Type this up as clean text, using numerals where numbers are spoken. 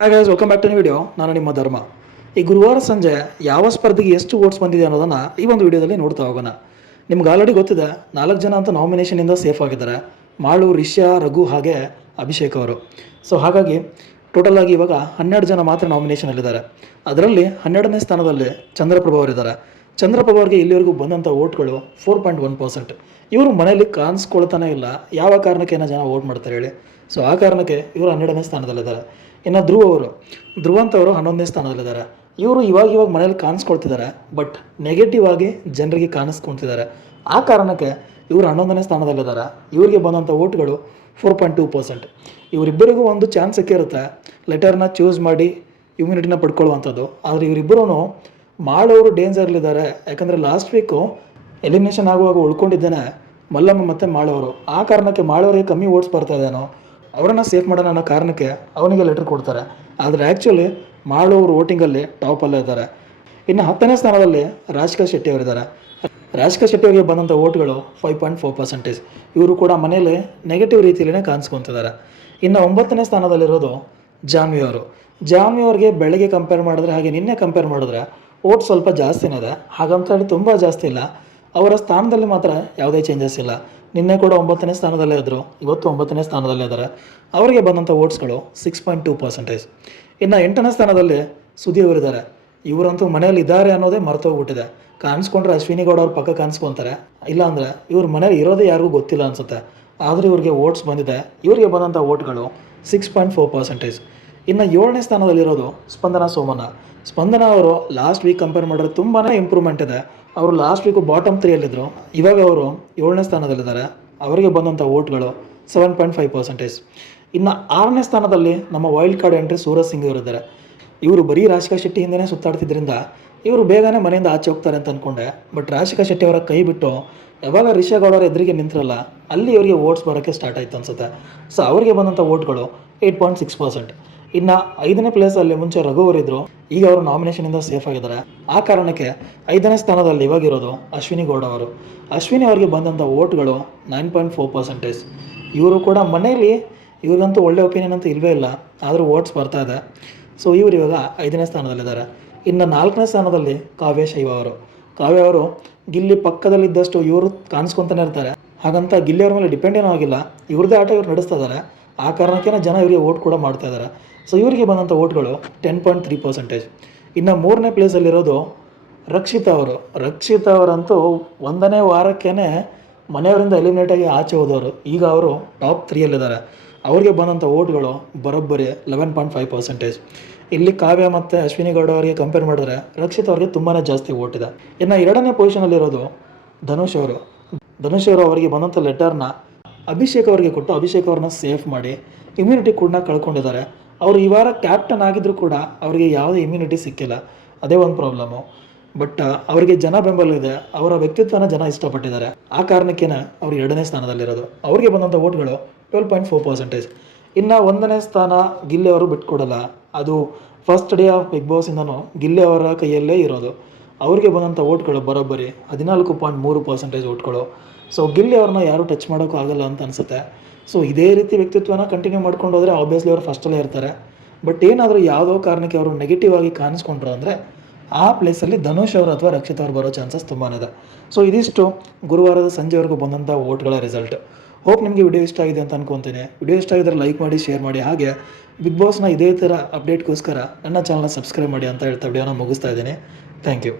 Hi guys, welcome back to video. ನಾನು ನಿಮ್ಮ ಧರ್ಮ. ಈ ಗುರುವಾರ ಸಂಜೆ ಯಾವ ಸ್ಪರ್ಧೆಗೆ ಎಷ್ಟು ವೋಟ್ಸ್ ಬಂದಿದೆ ಅನ್ನೋದನ್ನು ಈ ಒಂದು ವಿಡಿಯೋದಲ್ಲಿ ನೋಡ್ತಾ ಹೋಗೋಣ. ನಿಮ್ಗೆ ಆಲ್ರೆಡಿ ಗೊತ್ತಿದೆ, 4 ಜನ ಅಂತ ನಾಮಿನೇಷನಿಂದ ಸೇಫ್ ಆಗಿದ್ದಾರೆ. ಮಾಳು, ರಿಷ್ಯಾ, ರಘು ಹಾಗೆ ಅಭಿಷೇಕ್ ಅವರು. ಸೊ ಹಾಗಾಗಿ ಟೋಟಲ್ ಆಗಿ ಇವಾಗ 12 ಜನ ಮಾತ್ರ ನಾಮಿನೇಷನಲ್ಲಿದ್ದಾರೆ. ಅದರಲ್ಲಿ 12ನೇ ಸ್ಥಾನದಲ್ಲಿ ಚಂದ್ರಪ್ರಭಾ ಅವರಿದ್ದಾರೆ. ಚಂದ್ರಪ್ರಭಾ ಅವರಿಗೆ ಇಲ್ಲಿವರೆಗೂ ಬಂದಂಥ ವೋಟ್ಗಳು 4.1%. ಇವರು ಮನೆಯಲ್ಲಿ ಕಾಣಿಸ್ಕೊಳ್ತಾನೆ ಇಲ್ಲ. ಯಾವ ಕಾರಣಕ್ಕೆ ಜನ ವೋಟ್ ಮಾಡ್ತಾರೆ ಹೇಳಿ? ಸೊ ಆ ಕಾರಣಕ್ಕೆ ಇವರು 12ನೇ ಸ್ಥಾನದಲ್ಲಿದ್ದಾರೆ. ಇನ್ನು ಧ್ರುವ ಅಂತವರು 11ನೇ ಸ್ಥಾನದಲ್ಲಿದ್ದಾರೆ. ಇವರು ಇವಾಗ ಮನೇಲಿ ಕಾಣಿಸ್ಕೊಳ್ತಿದ್ದಾರೆ, ಬಟ್ ನೆಗೆಟಿವ್ ಆಗಿ ಜನರಿಗೆ ಕಾಣಿಸ್ಕೊಳ್ತಿದ್ದಾರೆ. ಆ ಕಾರಣಕ್ಕೆ ಇವರು 11ನೇ ಸ್ಥಾನದಲ್ಲಿದ್ದಾರೆ. ಇವರಿಗೆ ಬಂದಂಥ ವೋಟ್ಗಳು 4.2%. ಇವರಿಬ್ಬರಿಗೂ ಒಂದು ಚಾನ್ಸ್ ಸಿಕ್ಕಿರುತ್ತೆ ಲೆಟರ್ನ ಚೂಸ್ ಮಾಡಿ ಇಮ್ಯುನಿಟಿನ ಪಡ್ಕೊಳ್ಳುವಂಥದ್ದು. ಆದರೆ ಇವರಿಬ್ಬರೂ ಮಾಡೋರು ಡೇಂಜರ್ಲಿದ್ದಾರೆ. ಯಾಕಂದರೆ ಲಾಸ್ಟ್ ವೀಕು ಎಲಿಮಿನೇಷನ್ ಆಗುವಾಗ ಉಳ್ಕೊಂಡಿದ್ದೇನೆ ಮಲ್ಲಮ್ಮ ಮತ್ತು ಮಾಡೋರು. ಆ ಕಾರಣಕ್ಕೆ ಮಾಡೋರಿಗೆ ಕಮ್ಮಿ ವೋಟ್ಸ್ ಬರ್ತಾ ಇದೇನೋ, ಅವರನ್ನು ಸೇಫ್ ಮಾಡೋಣ ಅನ್ನೋ ಕಾರಣಕ್ಕೆ ಅವನಿಗೆ ಲೆಟರ್ ಕೊಡ್ತಾರೆ. ಆದರೆ ಆ್ಯಕ್ಚುಲಿ ಮಾಡೋರು ವೋಟಿಂಗಲ್ಲಿ ಟಾಪಲ್ಲೇ ಇದ್ದಾರೆ. ಇನ್ನು 10ನೇ ಸ್ಥಾನದಲ್ಲಿ ರಾಧಿಕಾ ಶೆಟ್ಟಿ ಅವರಿದ್ದಾರೆ. ರಾಧಿಕಾ ಶೆಟ್ಟಿ ಅವರಿಗೆ ಬಂದಂಥ ವೋಟ್ಗಳು 5.4%. ಇವರು ಕೂಡ ಮನೆಯಲ್ಲಿ ನೆಗೆಟಿವ್ ರೀತಿಯಲ್ಲೇ ಕಾಣಿಸ್ಕೊತಿದ್ದಾರೆ. ಇನ್ನು 9ನೇ ಸ್ಥಾನದಲ್ಲಿರೋದು ಜಾನ್ವಿ ಅವರು. ಜಾನ್ವಿ ಅವರಿಗೆ ಬೆಳಗ್ಗೆ ಕಂಪೇರ್ ಮಾಡಿದ್ರೆ ಹಾಗೆ ನಿನ್ನೆ ಕಂಪೇರ್ ಮಾಡಿದ್ರೆ ವೋಟ್ ಸ್ವಲ್ಪ ಜಾಸ್ತಿನೇ ಇದೆ. ಹಾಗಂತ ಹೇಳಿ ತುಂಬ ಜಾಸ್ತಿ ಇಲ್ಲ. ಅವರ ಸ್ಥಾನದಲ್ಲಿ ಮಾತ್ರ ಯಾವುದೇ ಚೇಂಜಸ್ ಇಲ್ಲ. ನಿನ್ನೆ ಕೂಡ 9ನೇ ಸ್ಥಾನದಲ್ಲೇ ಇದ್ದರು, ಇವತ್ತು 9ನೇ ಸ್ಥಾನದಲ್ಲೇ ಇದ್ದಾರೆ. ಅವರಿಗೆ ಬಂದಂಥ ವೋಟ್ಸ್ಗಳು 6.2%. ಇನ್ನು 8ನೇ ಸ್ಥಾನದಲ್ಲಿ ಸುದಿ ಅವರಿದ್ದಾರೆ. ಇವರಂತೂ ಮನೇಲಿ ಇದ್ದಾರೆ ಅನ್ನೋದೇ ಮರ್ತೋಗ್ಬಿಟ್ಟಿದೆ. ಕಾಣಿಸ್ಕೊಂಡ್ರೆ ಅಶ್ವಿನಿ ಗೌಡ ಅವ್ರ ಪಕ್ಕ ಕಾಣಿಸ್ಕೊತಾರೆ, ಇಲ್ಲಾಂದರೆ ಇವ್ರ ಮನೇಲಿ ಇರೋದೇ ಯಾರಿಗೂ ಗೊತ್ತಿಲ್ಲ ಅನಿಸುತ್ತೆ. ಆದರೆ ಇವ್ರಿಗೆ ವೋಟ್ಸ್ ಬಂದಿದೆ. ಇವರಿಗೆ ಬಂದಂಥ ವೋಟ್ಗಳು 6.4%. ಇನ್ನು 7ನೇ ಸ್ಥಾನದಲ್ಲಿರೋದು ಸ್ಪಂದನಾ ಸೋಮಣ್ಣ. ಸ್ಪಂದನಾ ಅವರು ಲಾಸ್ಟ್ ವೀಕ್ ಕಂಪೇರ್ ಮಾಡಿದ್ರೆ ತುಂಬಾ ಇಂಪ್ರೂವ್ಮೆಂಟ್ ಇದೆ. ಅವರು ಲಾಸ್ಟ್ ವೀಕು ಬಾಟಮ್ 3ಯಲ್ಲಿದ್ದರು. ಇವಾಗ ಅವರು 7ನೇ ಸ್ಥಾನದಲ್ಲಿದ್ದಾರೆ. ಅವರಿಗೆ ಬಂದಂಥ ವೋಟ್ಗಳು 7.5%. ಇನ್ನು 6ನೇ ಸ್ಥಾನದಲ್ಲಿ ನಮ್ಮ wild card entry Suraj Singh ಅವರಿದ್ದಾರೆ. ಇವರು ಬರೀ ರಾಧಿಕಾ ಶೆಟ್ಟಿ ಹಿಂದೆಯೇ ಸುತ್ತಾಡ್ತಿದ್ರಿಂದ ಇವರು ಬೇಗನೆ ಮನೆಯಿಂದ ಆಚೆ ಹೋಗ್ತಾರೆ ಅಂತ ಅಂದ್ಕೊಂಡೆ. ಬಟ್ ರಾಧಿಕಾ ಶೆಟ್ಟಿ ಅವರ ಕೈ ಬಿಟ್ಟು ಯಾವಾಗ ರಿಷಾ ಗೌಡ ಅವರ ಎದುರಿಗೆ ನಿಂತಿರಲ್ಲ, ಅಲ್ಲಿ ಇವರಿಗೆ ವೋಟ್ಸ್ ಬರೋಕ್ಕೆ ಸ್ಟಾರ್ಟ್ ಆಯಿತು ಅನಿಸುತ್ತೆ. ಸೊ ಅವರಿಗೆ ಬಂದಂಥ ವೋಟ್ಗಳು 8.6%. ಇನ್ನು 5ನೇ ಪ್ಲೇಸಲ್ಲಿ ಮುಂಚೆ ರಘು ಅವರಿದ್ದರು, ಈಗ ಅವರು ನಾಮಿನೇಷನಿಂದ ಸೇಫ್ ಆಗಿದ್ದಾರೆ. ಆ ಕಾರಣಕ್ಕೆ 5ನೇ ಸ್ಥಾನದಲ್ಲಿ ಇವಾಗಿರೋದು ಅಶ್ವಿನಿ ಗೌಡ ಅವರು. ಅಶ್ವಿನಿ ಅವರಿಗೆ ಬಂದಂಥ ವೋಟ್ಗಳು 9.4%. ಇವರು ಕೂಡ ಮನೆಯಲ್ಲಿ ಇವ್ರಿಗಂತೂ ಒಳ್ಳೆ ಒಪಿನಿಯನ್ ಅಂತೂ ಇಲ್ಲವೇ ಇಲ್ಲ, ಆದರೂ ವೋಟ್ಸ್ ಬರ್ತಾ ಇದೆ. ಸೊ ಇವರು ಇವಾಗ 5ನೇ ಸ್ಥಾನದಲ್ಲಿದ್ದಾರೆ. ಇನ್ನು 4ನೇ ಸ್ಥಾನದಲ್ಲಿ ಕಾವ್ಯ ಶೈವ ಅವರು. ಕಾವ್ಯ ಅವರು ಗಿಲ್ಲಿ ಪಕ್ಕದಲ್ಲಿದ್ದಷ್ಟು ಇವರು ಕಾಣಿಸ್ಕೊತಾನೆ ಇರ್ತಾರೆ. ಹಾಗಂತ ಗಿಲ್ಲಿ ಅವ್ರ ಮೇಲೆ ಡಿಪೆಂಡ್ ಏನೂ ಆಗಿಲ್ಲ, ಇವ್ರದ್ದೇ ಆಟ ಇವ್ರು ನಡೆಸ್ತಾ ಇದ್ದಾರೆ. ಆ ಕಾರಣಕ್ಕೇ ಜನ ಇವರಿಗೆ ವೋಟ್ ಕೂಡ ಮಾಡ್ತಾ ಇದ್ದಾರೆ. ಸೊ ಇವರಿಗೆ ಬಂದಂಥ ವೋಟ್ಗಳು 10.3%. ಇನ್ನು 3ನೇ ಪ್ಲೇಸಲ್ಲಿರೋದು ರಕ್ಷಿತಾ ಅವರು. ರಕ್ಷಿತಾ ಅವರಂತೂ 1ನೇ ವಾರಕ್ಕೇ ಮನೆಯವರಿಂದ ಎಲಿಮಿನೇಟ್ ಆಗಿ ಆಚೆ ಹೋದವರು. ಈಗ ಅವರು ಟಾಪ್ 3ಯಲ್ಲಿದ್ದಾರೆ. ಅವರಿಗೆ ಬಂದಂಥ ವೋಟ್ಗಳು ಬರೋಬ್ಬರಿ 11.5%. ಇಲ್ಲಿ ಕಾವ್ಯ ಮತ್ತು ಅಶ್ವಿನಿ ಗೌಡ ಅವರಿಗೆ ಕಂಪೇರ್ ಮಾಡಿದ್ರೆ ರಕ್ಷಿತ್ ಅವರಿಗೆ ತುಂಬಾ ಜಾಸ್ತಿ ವೋಟ್ ಇದೆ. ಇನ್ನು 2ನೇ ಪೊಸಿಷನಲ್ಲಿರೋದು ಧನುಷ್ ಅವರು. ಧನುಷ್ ಅವರು ಅವರಿಗೆ ಬಂದಂಥ ಲೆಟರ್ನ ಅಭಿಷೇಕ್ ಅವರಿಗೆ ಕೊಟ್ಟು ಅಭಿಷೇಕ್ ಅವ್ರನ್ನ ಸೇಫ್ ಮಾಡಿ ಇಮ್ಯುನಿಟಿ ಕೂಡ ಕಳ್ಕೊಂಡಿದ್ದಾರೆ. ಅವರು ಈ ವಾರ ಕ್ಯಾಪ್ಟನ್ ಆಗಿದ್ದರೂ ಕೂಡ ಅವರಿಗೆ ಯಾವುದೇ ಇಮ್ಯುನಿಟಿ ಸಿಕ್ಕಿಲ್ಲ. ಅದೇ ಒಂದು ಪ್ರಾಬ್ಲಮ್ಮು. ಬಟ್ ಅವರಿಗೆ ಜನ ಬೆಂಬಲ ಇದೆ, ಅವರ ವ್ಯಕ್ತಿತ್ವನ ಜನ ಇಷ್ಟಪಟ್ಟಿದ್ದಾರೆ. ಆ ಕಾರಣಕ್ಕೇ ಅವರು 2ನೇ ಸ್ಥಾನದಲ್ಲಿರೋದು. ಅವರಿಗೆ ಬಂದಂಥ ವೋಟ್ಗಳು 12.4%. ಇನ್ನು 1ನೇ ಸ್ಥಾನ ಗಿಲ್ಲಿ ಅವರು ಬಿಟ್ಕೊಡಲ್ಲ. ಅದು ಫಸ್ಟ್ ಡೇ ಆಫ್ ಬಿಗ್ ಬಾಸಿಂದನೂ ಗಿಲ್ಲಿ ಅವರ ಕೈಯಲ್ಲೇ ಇರೋದು. ಅವರಿಗೆ ಬಂದಂಥ ವೋಟ್ಗಳು ಬರೋಬ್ಬರಿ 14.3% ವೋಟ್ಗಳು. ಸೊ ಗಿಲ್ಲಿ ಅವ್ರನ್ನ ಯಾರೂ ಟಚ್ ಮಾಡೋಕ್ಕೂ ಆಗಲ್ಲ ಅಂತ ಅನಿಸುತ್ತೆ. ಸೊ ಇದೇ ರೀತಿ ವ್ಯಕ್ತಿತ್ವನ ಕಂಟಿನ್ಯೂ ಮಾಡ್ಕೊಂಡು ಹೋದರೆ ಆಬ್ವಿಯಸ್ಲಿ ಅವರು ಫಸ್ಟಲ್ಲೇ ಇರ್ತಾರೆ. ಬಟ್ ಏನಾದರೂ ಯಾವುದೋ ಕಾರಣಕ್ಕೆ ಅವರು ನೆಗೆಟಿವ್ ಆಗಿ ಕಾಣಿಸ್ಕೊಂಡ್ರು ಅಂದರೆ ಆ ಪ್ಲೇಸಲ್ಲಿ ಧನುಷ್ ಅವರು ಅಥವಾ ರಕ್ಷಿತ್ ಅವರು ಬರೋ ಚಾನ್ಸಸ್ ತುಂಬಾ ಇದೆ. ಸೊ ಇದಿಷ್ಟು ಗುರುವಾರದ ಸಂಜೆವರೆಗೂ ಬಂದಂಥ ವೋಟ್ಗಳ ರಿಸಲ್ಟ್. ಹೋಪ್ ನಿಮಗೆ ವಿಡಿಯೋ ಇಷ್ಟ ಆಗಿದೆ ಅಂತ ಅನ್ಕೊತೀನಿ. ವಿಡಿಯೋ ಇಷ್ಟ ಆಗಿದ್ರೆ ಲೈಕ್ ಮಾಡಿ, ಶೇರ್ ಮಾಡಿ. ಹಾಗೆ ಬಿಗ್ ಬಾಸ್ನ ಇದೇ ಥರ ಅಪ್ಡೇಟ್ಗೋಸ್ಕರ ನನ್ನ ಚಾನಲ್ನ ಸಬ್ಸ್ಕ್ರೈಬ್ ಮಾಡಿ ಅಂತ ಹೇಳ್ತಾ ವಿಡಿಯೋನ ಮುಗಿಸ್ತಾ ಇದ್ದೀನಿ. Thank you.